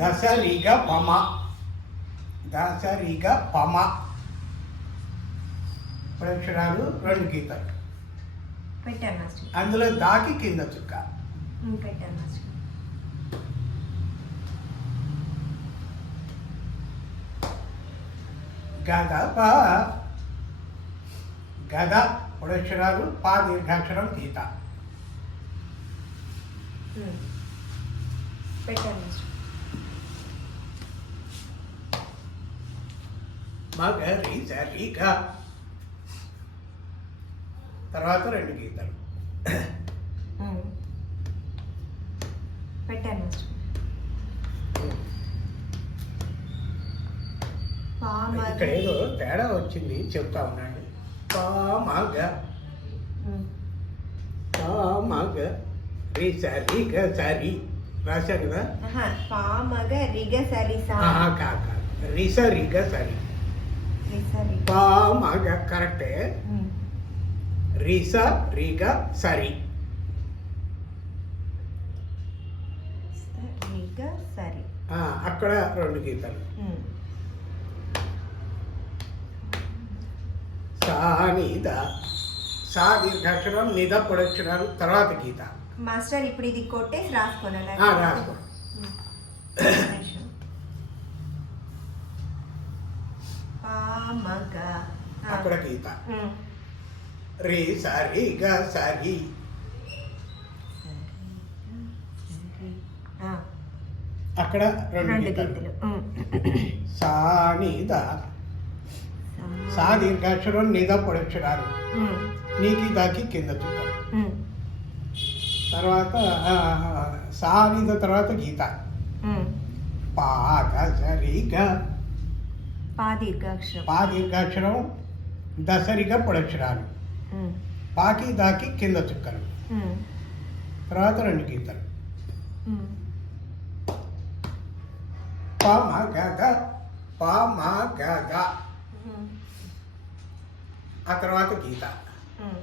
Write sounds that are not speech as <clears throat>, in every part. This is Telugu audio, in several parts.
దశరిగ పమ. దశరిగ పమ. అక్షరాలు రెండు గీతాలు. పెట్టాను అందులో దాకి కింద చుక్క. పెట్టాను గద ప. గద అక్షరాలు పా దీర్ఘాక్షరం గీత. పెట్టాను మగరి సరిగ తర్వాత రెండు గీతలు. పెట్టాను ఇక్కడ ఏదో తేడా వచ్చింది చెప్తా ఉన్నాండి పా మగ ఉమ్. పా మగ రి సరి గ సరి రాశాను కదా? పామగ రిగ సరి సా. ఆహా, కా కా. రి సరి గ సరి రిస రిగ. పా మగ కరెక్టే. ఉమ్. రిస రిగ సరి. రిగ సరి. ఆ, అక్కడ రెండు గీతలు. ఉమ్. సా దీర్ఘాక్షరం నిద పొడక్షరాలు తర్వాత గీత. మాస్టర్ ఇప్పుడు ఇది కొట్టేసి రాసుకోనా రాసుకో <clears throat> అక్కడ గీత. రి సరి గ సరి. అక్కడ రెండు గీతలు. సా నిద సా దీర్ఘాక్షరం నిద పొడక్షరాలు. నీకి దాకి కింద ఉమ్. తర్వాత సా నిద తర్వాత గీత. ఉమ్. పా గ సరి గ. పా దీర్ఘాక్షరం దసరిగా పొడక్షరాలు. పాకి దాకి కింద చుక్కలు. తర్వాత రెండు గీతలు. ఆ తర్వాత గీత. ఉమ్.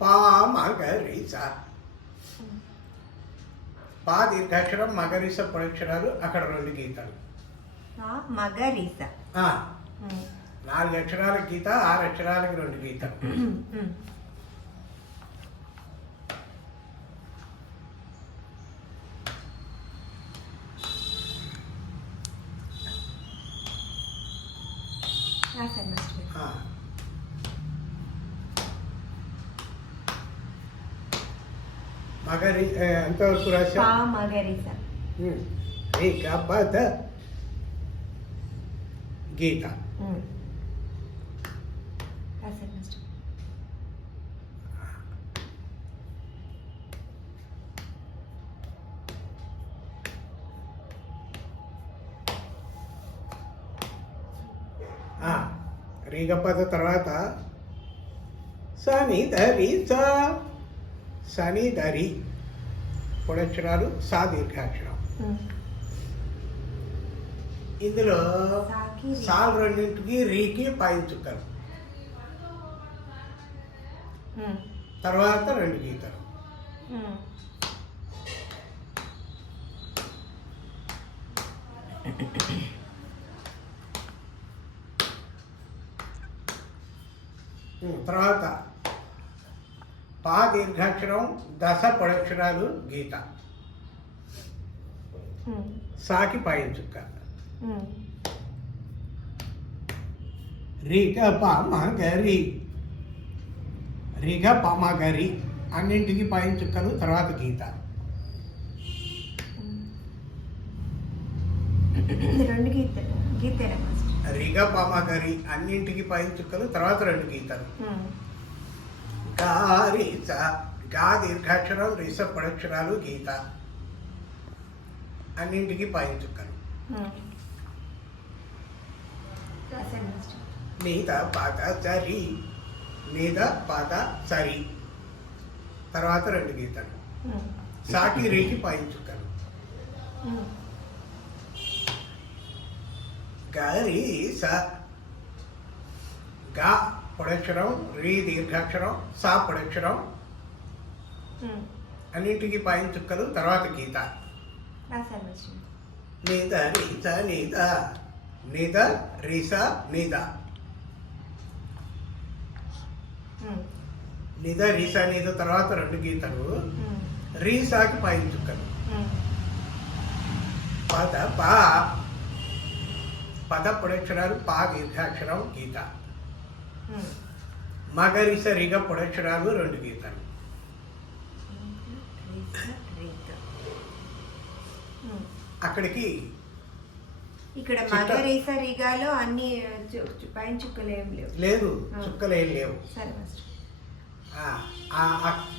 పా మగరిస పా దీర్ఘాక్షరం మగరిస పొడక్షరాలు అక్కడ రెండు గీతలు. మగ ఉమ్. నాలుగు అక్షరాల గీత ఆరు అక్షరాలకి రెండు ఆ. మగరి ఎంతవరకు రాశా మగ రిస రేఖ పద గీత ఉమ్. రాశాను మాస్టర్ ఆ, రీగ పద తర్వాత సని ధరి స సని ధరి పొడక్షరాలు సా దీర్ఘాక్షరం ఉమ్. ఇందులో. సాల్ రెండింటికి రీకి ఉమ్. తర్వాత రెండు గీతలు తర్వాత పా దీర్ఘాక్షరం దశ పొడక్షరాలు గీత. సాకి పైన చుక్క ఉమ్. రీగ పామగరి రీగ పామగరి అన్నింటికి పైన చుక్కలు తర్వాత గీత. రెండు గీతలు రీగ పామగరి అన్నింటికి పైన చుక్కలు తర్వాత రెండు గీతలు. గారి గా దీర్ఘాక్షరం రిస పొడక్షరాలు గీత. అన్నింటికి పైన చుక్కలు ఉమ్. రాశాను నీద పాద సరి నీద పాద సరి తర్వాత రెండు గీతలు. సాకి రీకి ఉమ్. గరి స. గా పొడక్షరం రీ దీర్ఘాక్షరం సా పొడక్షరం. అన్నింటికి పైన చుక్కలు తర్వాత గీత. నిద రీస నిద. నిద రీస నిద. నిద రీస నిద తర్వాత రెండు గీతలు. రీసాకి పైన చుక్కలు. పద పా. పద పొడక్షరాలు పా దీర్ఘాక్షరం గీత. మగరిస రిగ పొడక్షరాలు రెండు గీతలు. అక్కడికి ఇక్కడ చిట్ట. మగరీస రిగాలో అన్ని పైన చుక్కలు ఏం లేవు. లేదు. చుక్కలు ఏం లేవు. సరే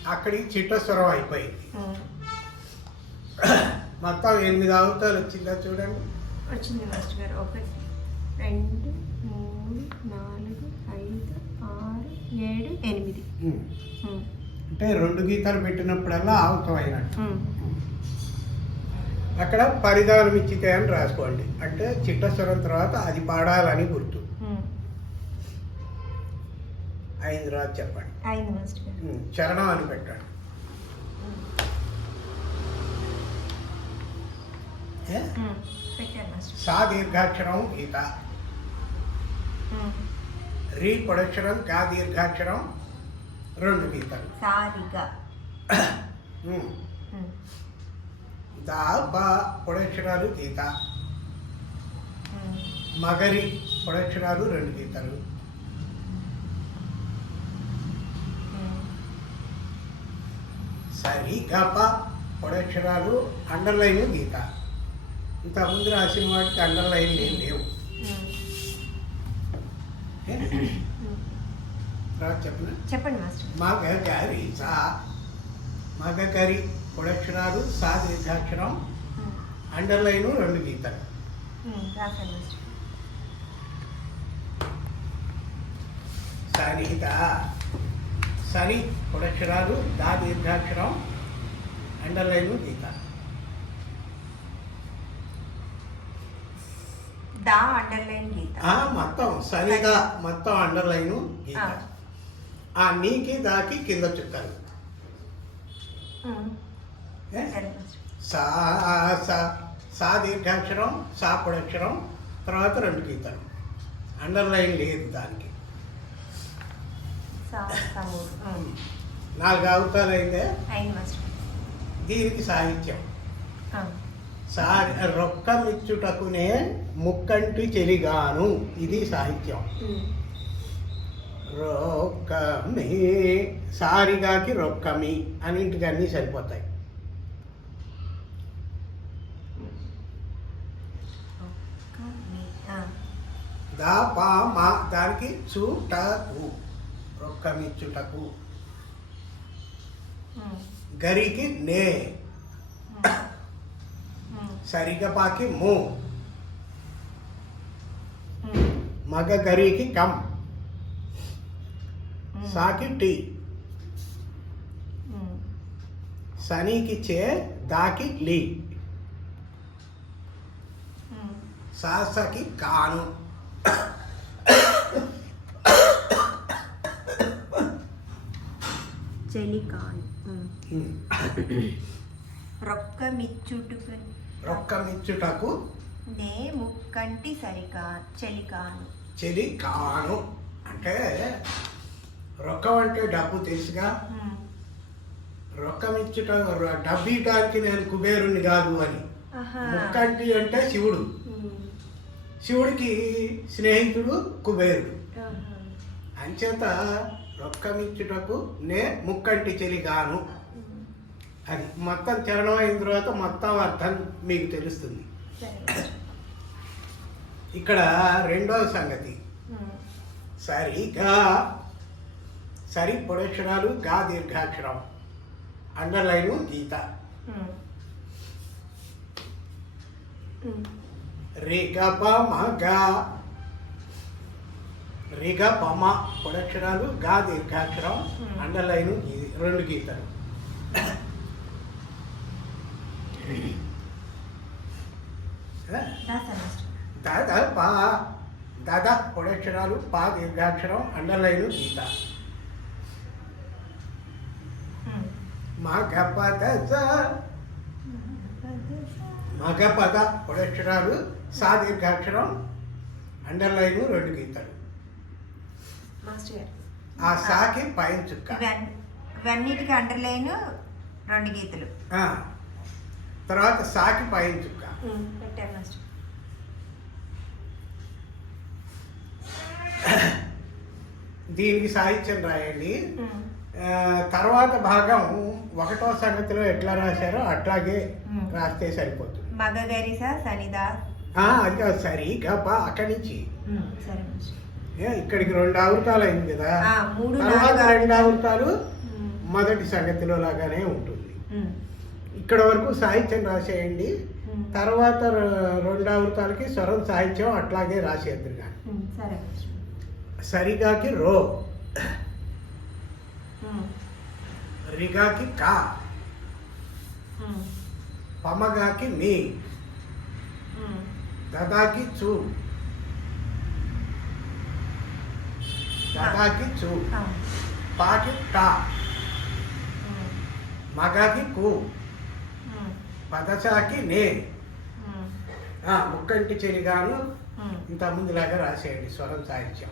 అక్కడికి చిట్టస్వరం అయిపోయింది. మొత్తం ఎనిమిది అవతాలు వచ్చిందా చూడండి. వచ్చింది మాస్టర్ గారు. ఒకటి రెండు మూడు నాలుగు ఐదు ఆరు ఏడు ఎనిమిది. అంటే రెండు గీతాలు పెట్టినప్పుడల్లా ఆవుతం అయినట్టు అక్కడ పరిధానం ఇచ్చితే అని రాసుకోండి. అంటే చిట్టస్వరం తర్వాత అది పాడాలని గుర్తు. అయిన తర్వాత చెప్పండి. చరణం అని పెట్టండి. సా దీర్ఘాక్షరం గీత. ఉమ్. రీ పొడక్షరం గా దీర్ఘాక్షరం రెండు గీతలు. సారిగా దా బా పొడక్షరాలు గీత. మగరి పొడక్షరాలు రెండు గీతలు. సరి గప పొడక్షరాలు అండర్లైన్ గీత. ఇంతకుముందు రాసిన వాటికి అండర్లైన్ ఏం లేవు. తర్వాత చెప్పండి మాస్టర్. మగ గరి సా మగ గరి పొడక్షరాలు సా దీర్ఘాక్షరం ఉమ్, అండర్లైన్ రెండు గీతలు. సరిత సరి పొడక్షరాలు దా దీర్ఘాక్షరం అండర్లైన్ గీత. దా అండర్లైన్ గీత. మొత్తం. సరిగా మొత్తం అండర్లైన్ గీత. ఆ. నీకి దాకి కింద చుక్కలు ఉమ్. ఏ? సరే మాస్టర్ సా సా సా దీర్ఘాక్షరం సా పొడక్షరం తర్వాత రెండు గీతలు. అండర్లైన్ లేదు దానికి. నాలుగు అవతాలు అయితే అయింది దీనికి సాహిత్యం. సా రొక్కమిచ్చుటకునే ముక్కంటి చెలిగాను. ఇది సాహిత్యం. రొక్కమి సారిగాకి రొక్కమి అన్నింటికి అన్నీ సరిపోతాయి ఒక్క మీ ఆ. దా పా మా దానికి చుటకు రొక్కమిచ్చుటకు. గరికి నే. సరిగపాకి ము. మగ గరికి కం. సాకి టి. సనీకి చే దాకి లి. సాసకి కాను. <coughs> రొక్కమిచ్చుటుకు రొక్కమిచ్చుటకు నే ముక్కంటి సరికా చెలికాను. చెలి కాను అంటే రొక్కం అంటే డబ్బు తెలుసుగా. రొక్కం ఇచ్చుట డబ్బు ఇవ్వడానికి నేను కుబేరుణ్ణి కాదు అని. ముక్కంటి అంటే శివుడు. శివుడికి స్నేహితుడు కుబేరుడు. అంచేత రొక్కమిచ్చుటకు నే ముక్కంటి చెలి గాను ఉమ్. అది మొత్తం చరణం అయిన తర్వాత మొత్తం అర్థం మీకు తెలుస్తుంది. ఇక్కడ రెండవ సంగతి. సరిగా సరి పొడక్షరాలు గా దీర్ఘాక్షరం. అండర్లైన్ గీత. ఉమ్. రిగ మగ రిగ పమ పొడక్షరాలు గా దీర్ఘాక్షరం. అండర్లైన్ రెండు గీతలు దాద పా దాద పొడక్షరాలు పా దీర్ఘాక్షరం అండర్లైన్ గీత. మా గప దశ మగ పద పొడక్షరాలు సా దీర్ఘాక్షరం అండర్లైన్ రెండు గీతలు. ఆ సాకి పైన చుక్క. ఇవన్- ఇవన్నిటికీ అండర్లైన్ రెండు గీతలు. ఆ, తర్వాత సాకి పైన చుక్క. పెట్టాను మాస్టర్. దీనికి సాహిత్యం రాయండి. తర్వాత భాగం ఒకటో సంగతిలో ఎట్లా రాశారో అట్లాగే. రాస్తే సరిపోతుంది. మగ గరిస సనిదా? అది సరి గప అక్కడి నుంచి. ఇక్కడికి రెండు ఆవృతాలు అయింది కదా. తర్వాత రెండు ఆవృతాలు. మొదటి సంగతిలో లాగానే ఉంటుంది. ఇక్కడ వరకు సాహిత్యం రాసేయండి. తర్వాత రెండు ఆవృతాలకి స్వరం సాహిత్యం అట్లాగే రాసేద్దరు కానీ సరిగాకి రో. రిగాకి కా. పమగాకి మీ దదాకి చూ. దదాకి చూ. పాకి టా మగాకి కు. ఉమ్, పదసాకి నే. ముక్కంటి చెలిగాను ఉమ్, ఇంత ముందులాగా రాసేయండి స్వరం సాహిత్యం.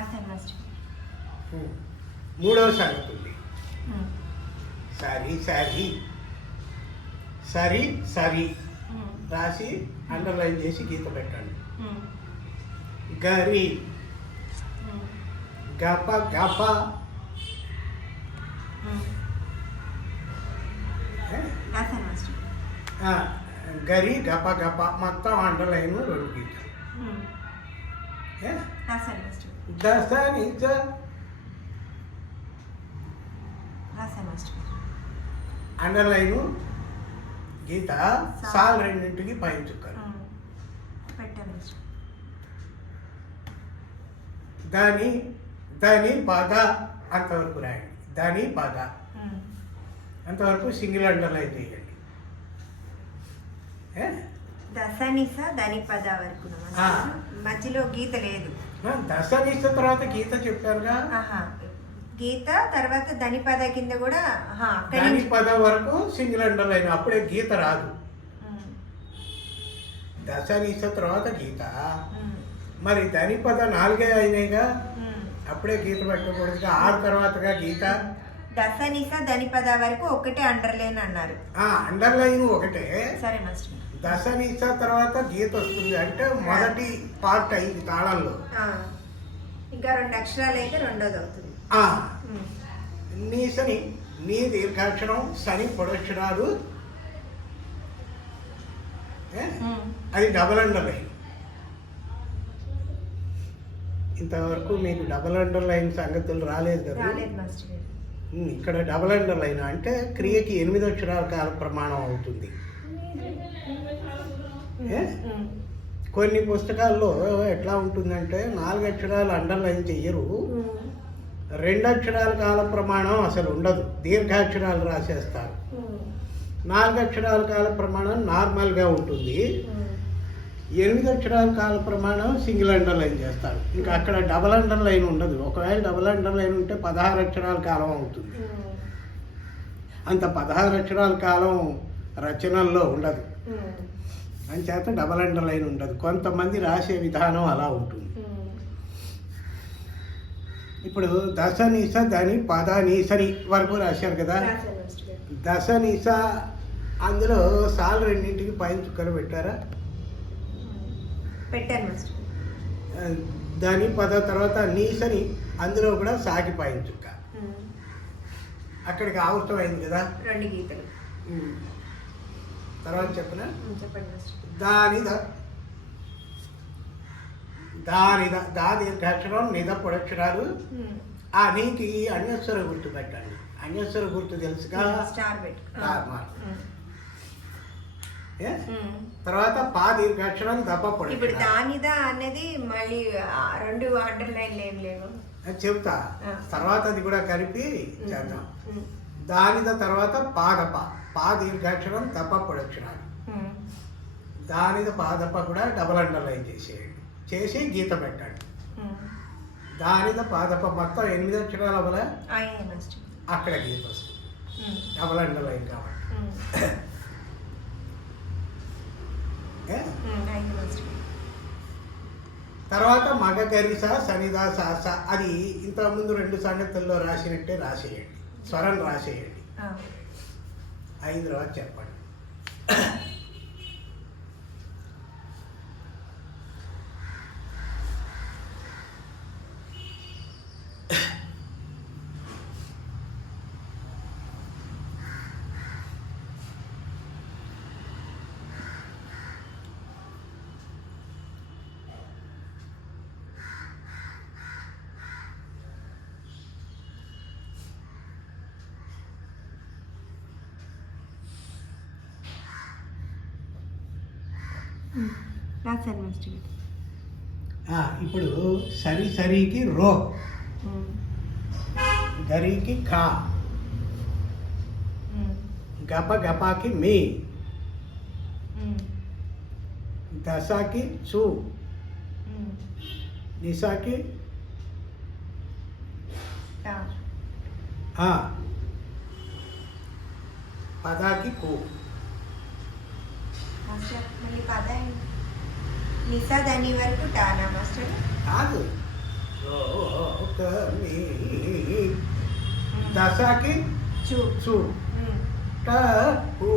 రాశాను మాస్టర్ ఉమ్. మూడవ సంగతి ఉంది. ఉమ్, సరి సరి సరి సరి రాసి అండర్లైన్ చేసి గీత పెట్టండి. గరి. గప గప. గరి గప గప. మొత్తం అండర్లైన్ రెండు గీతలు? రాశాను. అండర్లైన్ గీత సాల్. రెండింటికి పైన మాస్టర్. దాని దాని పద అంతవరకు రాయండి. దాని పద. అంతవరకు సింగిల్ అండర్లైన్ చేయండి? దశనిస దని పద వరకు. మధ్యలో గీత లేదు. ఆ, దశ నిష్ట తర్వాత గీత చెప్పారుగా. గీత తర్వాత దని పద కింద కూడా ఆహా, అక్కడి దాని నుంచి పద వరకు సింగిల్ అండర్లైన్ అప్పుడే గీత రాదు. ఉమ్, దశ నిష్ట తర్వాత గీత. మరి దాని పద నాలుగే అయినాయిగా. అప్పుడే గీత పెట్టకూడదుగా. ఆరు తర్వాతగా గీత. దశనిస దని పద వరకు ఒకటే అండర్లైన్ అన్నారు. అండర్లైన్ ఒకటే. సరే మాస్టర్ దశ నిష్ట తర్వాత గీత వస్తుంది. అంటే మొదటి పార్ట్ అయింది తాళంలో ఆ, ఇంకా రెండు అక్షరాలు అయితే రెండోది అవుతుంది. నీసని నీ దీర్ఘాక్షరం సని పొడక్షరాలు అది డబల్ అండర్లైన్ ఇంతవరకు మీకు డబల్ అండర్లైన్ సంగతులు రాలేదు కదా? ఇక్కడ డబల్ అండర్లైన్ అంటే క్రియకి ఎనిమిది అక్షరాల కాల ప్రమాణం అవుతుంది. కొన్ని పుస్తకాల్లో ఎట్లా ఉంటుందంటే నాలుగు అక్షరాలు అండర్లైన్ చెయ్యరు. రెండు అక్షరాల కాల ప్రమాణం అసలు ఉండదు. దీర్ఘాక్షరాలు రాసేస్తారు. నాలుగు అక్షరాల కాల ప్రమాణం నార్మల్గా ఉంటుంది. ఎనిమిది అక్షరాల కాల ప్రమాణం సింగిల్ అండర్లైన్ చేస్తారు. ఇంకా అక్కడ డబల్ అండర్లైన్ ఉండదు. ఒకవేళ డబల్ అండర్లైన్ ఉంటే పదహారు అక్షరాల కాలం అవుతుంది. అంత పదహారు అక్షరాల కాలం రచనల్లో ఉండదు. ఉమ్, అంచేత డబల్ అండర్లైన్ ఉండదు. కొంతమంది రాసే విధానం అలా ఉంటుంది. ఇప్పుడు దశ నిస దని పద నీసని వరకు రాశారు కదా. దశ నిస అందులో సాల్ రెండింటికి పైన చుక్కలు పెట్టారా? పెట్టాను దాని పద తర్వాత నీసని అందులో కూడా సాగి పైన చుక్క. అక్కడికి అయింది కదా. రెండు గీతలు. తర్వాత చెప్పిన? మాస్టర్ దాని ద దీర్ఘాక్షరం నిద పొడక్షరాలు. ఆ నీకి అన్యస్వర గుర్తు పెట్టండి. అన్యస్వర గుర్తు తెలుసుగా. తర్వాత పా దీర్ఘాక్షరం దప్ప ఇప్పుడు పొడక్షరాలు దానిదా అనేది మళ్ళీ రెండు ఆర్డర్ లైన్లు ఏం లేవు. ఆ. తర్వాత అది కూడా కలిపి చేద్దాం. దానిద తర్వాత పాదప. పా దీర్ఘాక్షరం దప్ప పొడక్షరాలు. దానిద పాదప కూడా డబల్ అండర్లైన్ చేసేయండి. చేసి గీత పెట్టండి. దానిద పాదప మొత్తం ఎనిమిది అక్షరాల వల్ల అక్కడ గీత వస్తుంది. డబల్ అండర్లైన్ కాబట్టి. తర్వాత మగ గరిస సనిదా సాస అది ఇంతకుముందు రెండు సంగతుల్లో రాసినట్టే రాసేయండి. స్వరం రాసేయండి. అయిన తర్వాత చెప్పండి రాశాను మాస్టర్ గారు ఆ, ఇప్పుడు సరి సరికి రో ఉమ్. గరికి ఖా ఉమ్. గప గపాకి మీ ఉమ్. దశకి చూ ఉమ్. నిసాకి తా. ఆ పదాకి కు మాస్టర్ మళ్ళీ పద ఏంటి? నిసా దాని వరకు టానా మాస్టర్? కాదు. దశకి చూ. చూ. ఉమ్. ట కు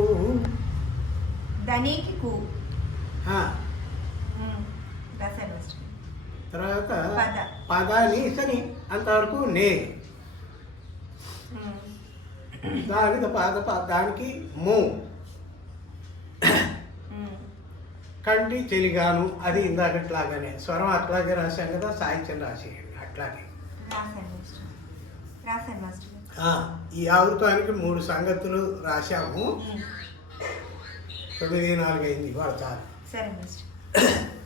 ధనికి కు. మాస్టర్. తర్వాత పద. పదాని సని అంతవరకు నే. దానికి పాద దానికి మూ. కంటి చెలిగాను అది ఇందాకట్లాగానే స్వరం అట్లాగే రాశాం కదా సాహిత్యం రాసేయండి అట్లాగే. ఈ ఆవృతానికి మూడు సంగతులు రాశాము. తొమ్మిది నాలుగు అయింది ఇవాళ చాలు. <coughs>